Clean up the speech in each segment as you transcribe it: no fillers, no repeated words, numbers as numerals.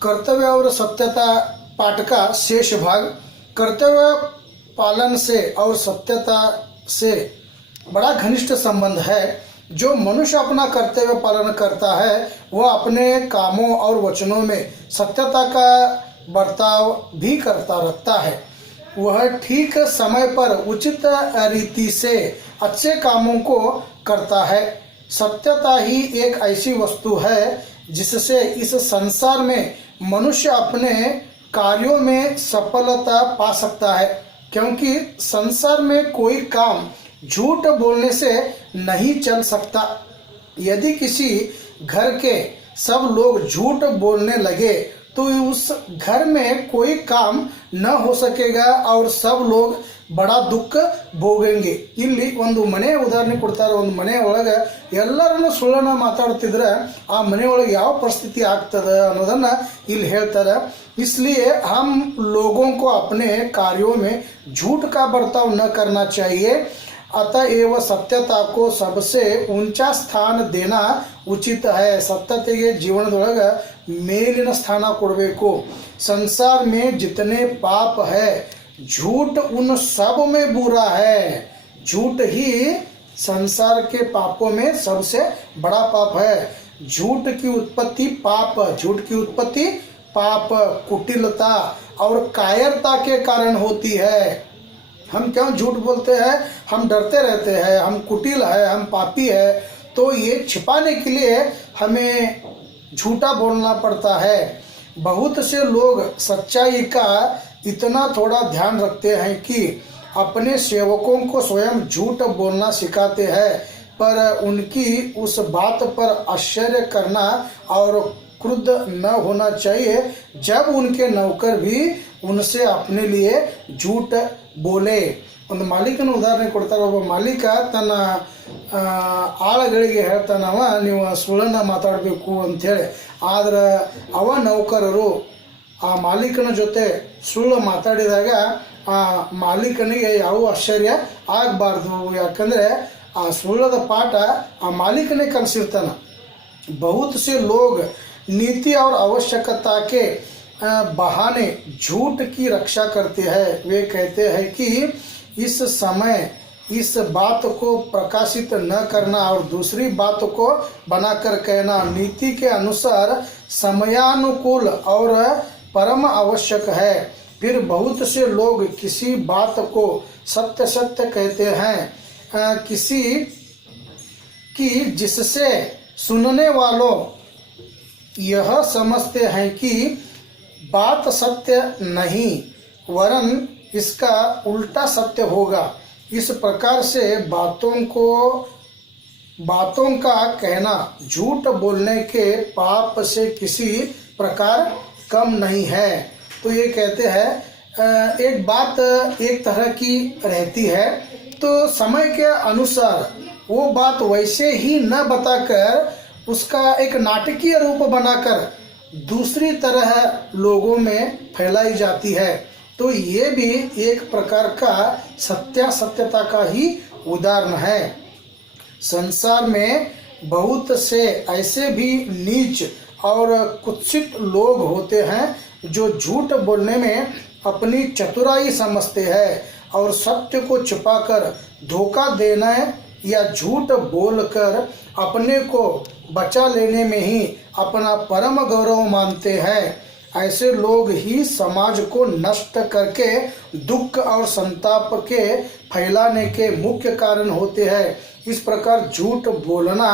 कर्तव्य और सत्यता पाठ का शेष भाग। कर्तव्य पालन से और सत्यता से बड़ा घनिष्ठ संबंध है। जो मनुष्य अपना कर्तव्य पालन करता है वह अपने कामों और वचनों में सत्यता का बर्ताव भी करता रहता है। वह ठीक समय पर उचित रीति से अच्छे कामों को करता है। सत्यता ही एक ऐसी वस्तु है जिससे इस संसार में मनुष्य अपने कार्यों में सफलता पा सकता है, क्योंकि संसार में कोई काम झूठ बोलने से नहीं चल सकता। यदि किसी घर के सब लोग झूठ बोलने लगे तो उस घर में कोई काम न हो सकेगा और सब लोग ಬಡ ದುಃಖ ಭೋಗಂಗೆ। ಇಲ್ಲಿ ಒಂದು ಮನೆ ಉದಾಹರಣೆ ಕೊಡ್ತಾರೆ। ಒಂದು ಮನೆ ಒಳಗೆ ಎಲ್ಲರನ್ನು ಸುಳ್ಳನ್ನು ಮಾತಾಡ್ತಿದ್ರೆ ಆ ಮನೆ ಒಳಗೆ ಯಾವ ಪರಿಸ್ಥಿತಿ ಆಗ್ತದೆ ಅನ್ನೋದನ್ನ ಇಲ್ಲಿ ಹೇಳ್ತಾರೆ। इसलिए हम लोगों को अपने कार्यों में झूठ का बर्ताव न करना चाहिए। अतएव सत्यता को सबसे ऊंचा स्थान देना उचित है। ಸತ್ಯತೆಗೆ ಜೀವನದೊಳಗೆ ಮೇಲಿನ ಸ್ಥಾನ ಕೊಡಬೇಕು। संसार में जितने पाप है झूठ उन सब में बुरा है। झूठ ही संसार के पापों में सबसे बड़ा पाप है। झूठ की उत्पत्ति पाप, झूठ की उत्पत्ति पाप, कुटिलता और कायरता के कारण होती है। हम क्यों झूठ बोलते हैं? हम डरते रहते हैं, हम कुटिल है, हम पापी है, तो ये छिपाने के लिए हमें झूठा बोलना पड़ता है। बहुत से लोग सच्चाई का इतना थोड़ा ध्यान रखते हैं कि अपने सेवकों को स्वयं झूठ बोलना सिखाते हैं, पर उनकी उस बात पर आश्चर्य करना और क्रुद्ध न होना चाहिए जब उनके नौकर भी उनसे अपने लिए झूठ बोले। ಒಂದು ಮಾಲೀಕನ ಉದಾಹರಣೆ ಕೊಡ್ತಾರೆ। ಒಬ್ಬ ಮಾಲೀಕ ತನ್ನ ಆಳುಗಳಿಗೆ ಹೇಳ್ತಾನವ ನೀವು ಸುಳ್ಳನ್ನು ಮಾತಾಡಬೇಕು ಅಂಥೇಳಿ, ಆದ್ರೆ ಅವ ನೌಕರರು ಆ ಮಾಲೀಕನ ಜೊತೆ ಸುಳ್ಳು ಮಾತಾಡಿದಾಗ ಆ ಮಾಲೀಕನಿಗೆ ಯಾವ ಆಶ್ಚರ್ಯ ಆಗಬಾರ್ದು, ಯಾಕಂದರೆ ಆ ಸುಳ್ಳದ ಪಾಠ ಆ ಮಾಲೀಕನೇ ಕಲಿಸಿರ್ತಾನೆ। बहुत से लोग नीति और आवश्यकता के बहाने झूठ की रक्षा करते हैं। वे कहते हैं कि इस समय इस बात को प्रकाशित न करना और दूसरी बात को बनाकर कहना नीति के अनुसार समयानुकूल और परम आवश्यक है। फिर बहुत से लोग किसी बात को सत्य सत्य कहते हैं किसी की, जिससे सुनने वालों यह समझते हैं कि बात सत्य नहीं वरन इसका उल्टा सत्य होगा। इस प्रकार से बातों का कहना झूठ बोलने के पाप से किसी प्रकार कम नहीं है। तो ये कहते हैं एक बात एक तरह की रहती है तो समय के अनुसार वो बात वैसे ही न बताकर उसका एक नाटकीय रूप बनाकर दूसरी तरह लोगों में फैलाई जाती है। तो ये भी एक प्रकार का सत्यता का ही उदाहरण है। संसार में बहुत से ऐसे भी नीच और कुत्सित लोग होते हैं जो झूठ बोलने में अपनी चतुराई समझते हैं और सत्य को छुपाकर धोखा देना या झूठ बोलकर अपने को बचा लेने में ही अपना परम गौरव मानते हैं। ऐसे लोग ही समाज को नष्ट करके दुख और संताप के फैलाने के मुख्य कारण होते हैं। इस प्रकार झूठ बोलना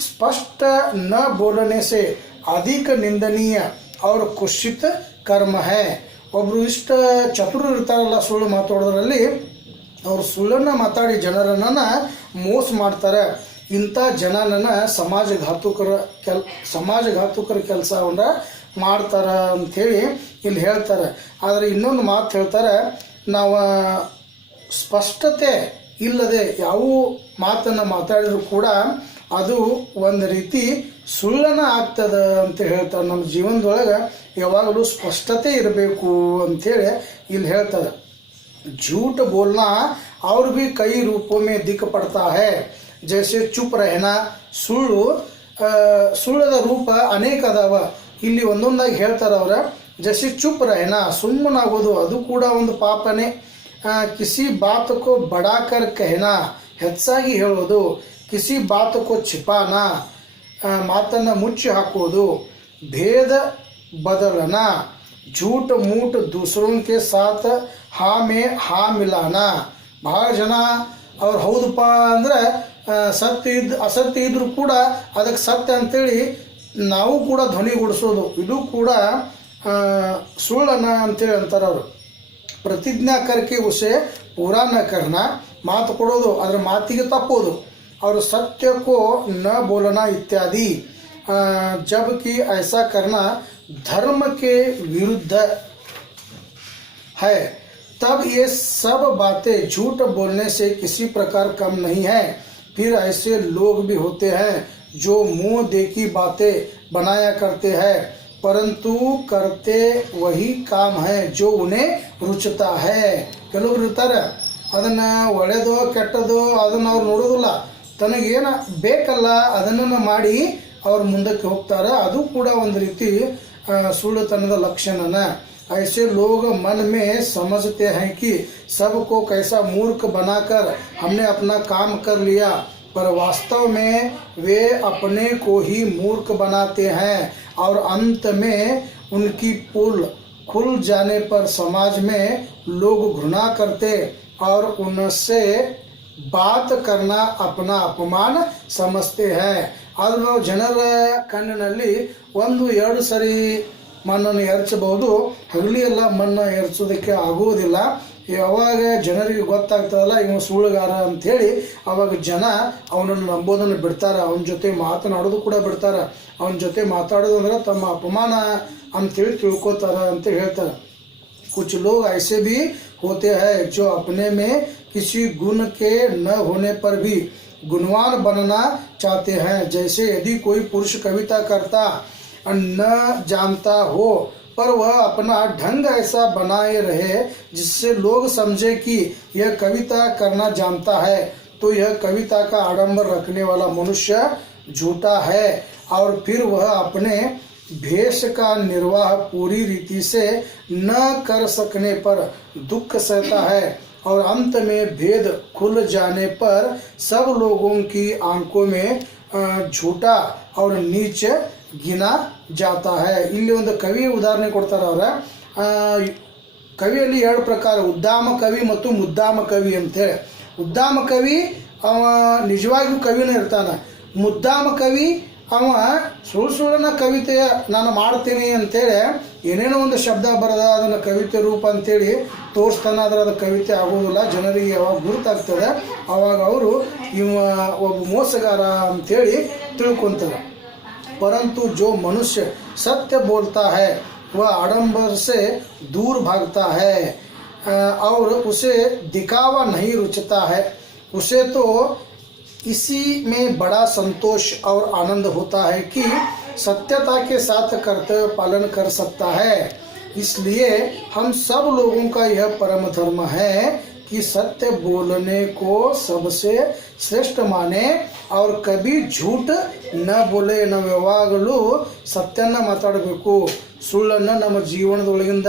स्पष्ट न बोलने से अधिक निंदनीय और कुत्सित कर्म है। ಒಬ್ಬರು ಇಷ್ಟ ಚತುರರು ಇರ್ತಾರಲ್ಲ ಸುಳ್ಳು ಮಾತಾಡೋದ್ರಲ್ಲಿ, ಅವರು ಸುಳ್ಳನ್ನು ಮಾತಾಡಿ ಜನರನ್ನು ಮೋಸ ಮಾಡ್ತಾರೆ। ಇಂಥ ಜನನನ್ನ ಸಮಾಜಘಾತುಕರ ಕೆಲಸವನ್ನ ಮಾಡ್ತಾರೆ ಅಂಥೇಳಿ ಇಲ್ಲಿ ಹೇಳ್ತಾರೆ। ಆದರೆ ಇನ್ನೊಂದು ಮಾತು ಹೇಳ್ತಾರೆ, ನಾವು ಸ್ಪಷ್ಟತೆ ಇಲ್ಲದೆ ಯಾವ ಮಾತನ್ನು ಮಾತಾಡಿದ್ರು ಕೂಡ ಅದು ಒಂದು ರೀತಿ ಸುಳ್ಳನ ಆಗ್ತದೆ ಅಂತ ಹೇಳ್ತಾರೆ। ನಮ್ಮ ಜೀವನದೊಳಗೆ ಯಾವಾಗಲೂ ಸ್ಪಷ್ಟತೆ ಇರಬೇಕು ಅಂಥೇಳಿ ಇಲ್ಲಿ ಹೇಳ್ತಾರೆ। झूठ बोलना और भी कई रूपों में दिख पड़ता है, जैसे चुप रहना। ಸುಳ್ಳದ ರೂಪ ಅನೇಕ ಅದಾವ। ಇಲ್ಲಿ ಒಂದೊಂದಾಗಿ ಹೇಳ್ತಾರೆ ಅವರ. जैसे चुप रहना, ಸುಮ್ಮನಾಗೋದು ಅದು ಕೂಡ ಒಂದು ಪಾಪನೇ. ಕಿಸಿ ಬಾತ್ ಕೋ ಬಡಾ ಕರ್ कहना, ಹೆಚ್ಚಾಗಿ ಹೇಳೋದು. ಕಿಸಿ ಬಾತ್ ಕೋ छिपाना, ಮಾತನ್ನು ಮುಚ್ಚಿ ಹಾಕೋದು. ಭೇದ बदलना, झूठ मूठ दूसरों के साथ ಹಾ ಮೇ ಹಾ ಮಿಲಾನಾ. ಭಾಳ ಜನ ಅವ್ರು ಹೌದಪ್ಪ ಅಂದರೆ ಸತ್ಯ ಅಸತ್ಯ ಇದ್ರೂ ಕೂಡ ಅದಕ್ಕೆ ಸತ್ಯ ಅಂತೇಳಿ ನಾವು ಕೂಡ ಧ್ವನಿಗೂಡಿಸೋದು, ಇದು ಕೂಡ ಸುಳ್ಳನ ಅಂತೇಳಿ ಅಂತಾರೆ ಅವರು. ಪ್ರತಿಜ್ಞಾ ಕರ್ಕೆ ಉಸೆ ಪೂರಾ ನ ಕರ್ನ, ಮಾತು ಕೊಡೋದು ಅದರ ಮಾತಿಗೆ ತಪ್ಪೋದು. और सत्य को न बोलना इत्यादि, जबकि ऐसा करना धर्म के विरुद्ध है, तब ये सब बातें झूठ बोलने से किसी प्रकार कम नहीं है. फिर ऐसे लोग भी होते हैं जो मुंह देखी बातें बनाया करते हैं, परंतु करते वही काम है जो उन्हें रुचता है. ಕೆಲವರು ಇರ್ತಾರೆ, ಅದನ್ನು ಒಳ್ಳೆಯದೋ ಕೆಟ್ಟದೋ ಅದನ್ನು ಅವ್ರು ನೋಡೋದಿಲ್ಲ, ತನಗೇನು ಬೇಕಲ್ಲ ಅದನ್ನು ಮಾಡಿ ಅವ್ರು ಮುಂದಕ್ಕೆ ಹೋಗ್ತಾರೆ. ಅದು ಕೂಡ ಒಂದು ರೀತಿ ಸುಳ್ಳುತನದ ಲಕ್ಷಣನ. ऐसे लोग मन में समझते हैं कि सबको कैसा मूर्ख बनाकर हमने अपना काम कर लिया, पर वास्तव में वे अपने को ही मूर्ख बनाते हैं. और अंत में उनकी पुल खुल जाने पर समाज में लोग घृणा करते और उनसे बात करना अपना अपमान समझते हैं. ಆದರೂ ಜನರ ಕಣ್ಣಿನಲ್ಲಿ ಒಂದು ಎರಡು ಸರಿ ಮಣ್ಣನ್ನು ಎರಚಬಹುದು, ಹಗಲಿ ಎಲ್ಲ ಮಣ್ಣು ಎರಚೋದಕ್ಕೆ ಆಗುವುದಿಲ್ಲ. ಯಾವಾಗ ಜನರಿಗೆ ಗೊತ್ತಾಗ್ತದಲ್ಲ ಇವ ಸುಳ್ಳುಗಾರ ಅಂಥೇಳಿ, ಅವಾಗ ಜನ ಅವನನ್ನು ನಂಬೋದನ್ನು ಬಿಡ್ತಾರೆ, ಅವನ ಜೊತೆ ಮಾತನಾಡೋದು ಕೂಡ ಬಿಡ್ತಾರೆ. ಅವನ ಜೊತೆ ಮಾತಾಡೋದು ಅಂದ್ರೆ ತಮ್ಮ ಅಪಮಾನ ಅಂಥೇಳಿ ತಿಳ್ಕೊತಾರೆ ಅಂತ ಹೇಳ್ತಾರೆ. कुछ लोग ऐसे भी होते हैं जो अपने में किसी गुण के न होने पर भी गुणवान बनना चाहते हैं. जैसे यदि कोई पुरुष कविता करता न जानता हो, पर वह अपना ढंग ऐसा बनाए रहे जिससे लोग समझे कि यह कविता करना जानता है, तो यह कविता का आडंबर रखने वाला मनुष्य झूठा है. और फिर वह अपने भेष का निर्वाह पूरी रीति से न कर सकने पर दुख सहता है. और अंत में भेद खुल जाने पर सब लोगों की आंखों में झूठा और नीच ಗಿನ ಜಾತಾ ಹೈ. ಇಲ್ಲಿ ಒಂದು ಕವಿ ಉದಾಹರಣೆ ಕೊಡ್ತಾರೆ ಅವರ. ಕವಿಯಲ್ಲಿ ಎರಡು ಪ್ರಕಾರ, ಉದ್ದಾಮ ಕವಿ ಮತ್ತು ಮುದ್ದಾಮ ಕವಿ ಅಂತೇಳಿ. ಉದ್ದಾಮ ಕವಿ ಅವ ನಿಜವಾಗಿಯೂ ಕವಿನೇ ಇರ್ತಾನೆ. ಮುದ್ದಾಮ ಕವಿ ಅವ ಸುಳ್ಳನ್ನ ಕವಿತೆಯ ನಾನು ಮಾಡ್ತೀನಿ ಅಂತೇಳಿ ಏನೇನೋ ಒಂದು ಶಬ್ದ ಬರದ ಅದನ್ನು ಕವಿತೆ ರೂಪ ಅಂತೇಳಿ ತೋರಿಸ್ತಾನೆ, ಆದರೆ ಅದು ಕವಿತೆ ಆಗೋದಿಲ್ಲ. ಜನರಿಗೆ ಯಾವಾಗ ಗುರುತಾಗ್ತದೆ ಅವಾಗ ಅವರು ಇವ ಒಬ್ಬ ಮೋಸಗಾರ ಅಂಥೇಳಿ ತಿಳ್ಕೊತಾರೆ. परंतु जो मनुष्य सत्य बोलता है वह आडंबर से दूर भागता है और उसे दिखावा नहीं रुचता है. उसे तो इसी में बड़ा संतोष और आनंद होता है कि सत्यता के साथ कर्तव्य पालन कर सकता है. इसलिए हम सब लोगों का यह परम धर्म है कि सत्य बोलने को सबसे श्रेष्ठ माने और कभी झूठ न बोले. ನಾವು ಯಾವಾಗಲೂ ಸತ್ಯನ ಮಾತಾಡಬೇಕು, ಸುಳ್ಳನ್ನು ನಮ್ಮ ಜೀವನದೊಳಗಿಂದ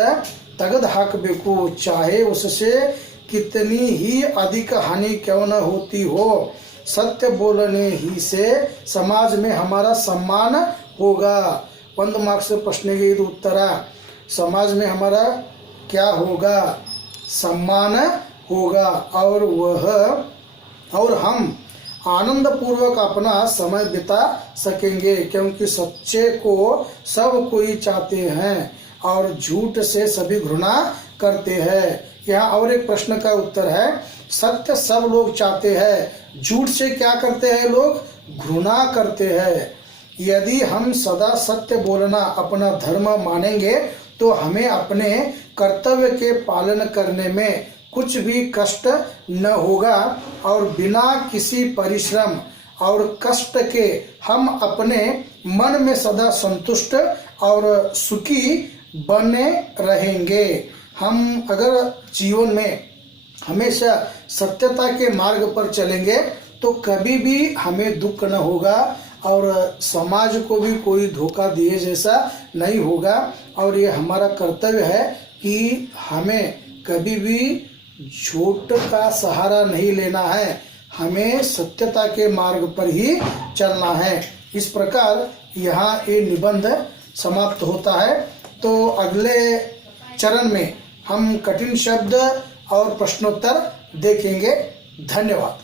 ತೆಗೆದು ಹಾಕಬೇಕು. चाहे उससे कितनी ही अधिक हानि क्यों न होती हो, सत्य बोलने ही से समाज में हमारा सम्मान होगा. ಒಂದು ಮಾರ್ಕ್ಸ್ ಪ್ರಶ್ನೆಗೆ ಇದು ಉತ್ತರ. समाज में हमारा क्या होगा? सम्मान होगा. और हम आनंद पूर्वक अपना समय बिता सकेंगे, क्योंकि सच्चे को सब कोई चाहते हैं और झूठ से सभी घृणा करते हैं. यहाँ और एक प्रश्न का उत्तर है, सत्य सब लोग चाहते हैं, झूठ से क्या करते हैं लोग? घृणा करते हैं. यदि हम सदा सत्य बोलना अपना धर्म मानेंगे तो हमें अपने कर्तव्य के पालन करने में कुछ भी कष्ट न होगा और बिना किसी परिश्रम और कष्ट के हम अपने मन में सदा संतुष्ट और सुखी बने रहेंगे. हम अगर जीवन में हमेशा सत्यता के मार्ग पर चलेंगे तो कभी भी हमें दुख न होगा और समाज को भी कोई धोखा दिए जैसा नहीं होगा। और ये हमारा कर्तव्य है कि हमें कभी भी झूठ का सहारा नहीं लेना है, हमें सत्यता के मार्ग पर ही चलना है। इस प्रकार यहाँ ये निबंध समाप्त होता है। तो अगले चरण में हम कठिन शब्द और प्रश्नोत्तर देखेंगे। धन्यवाद।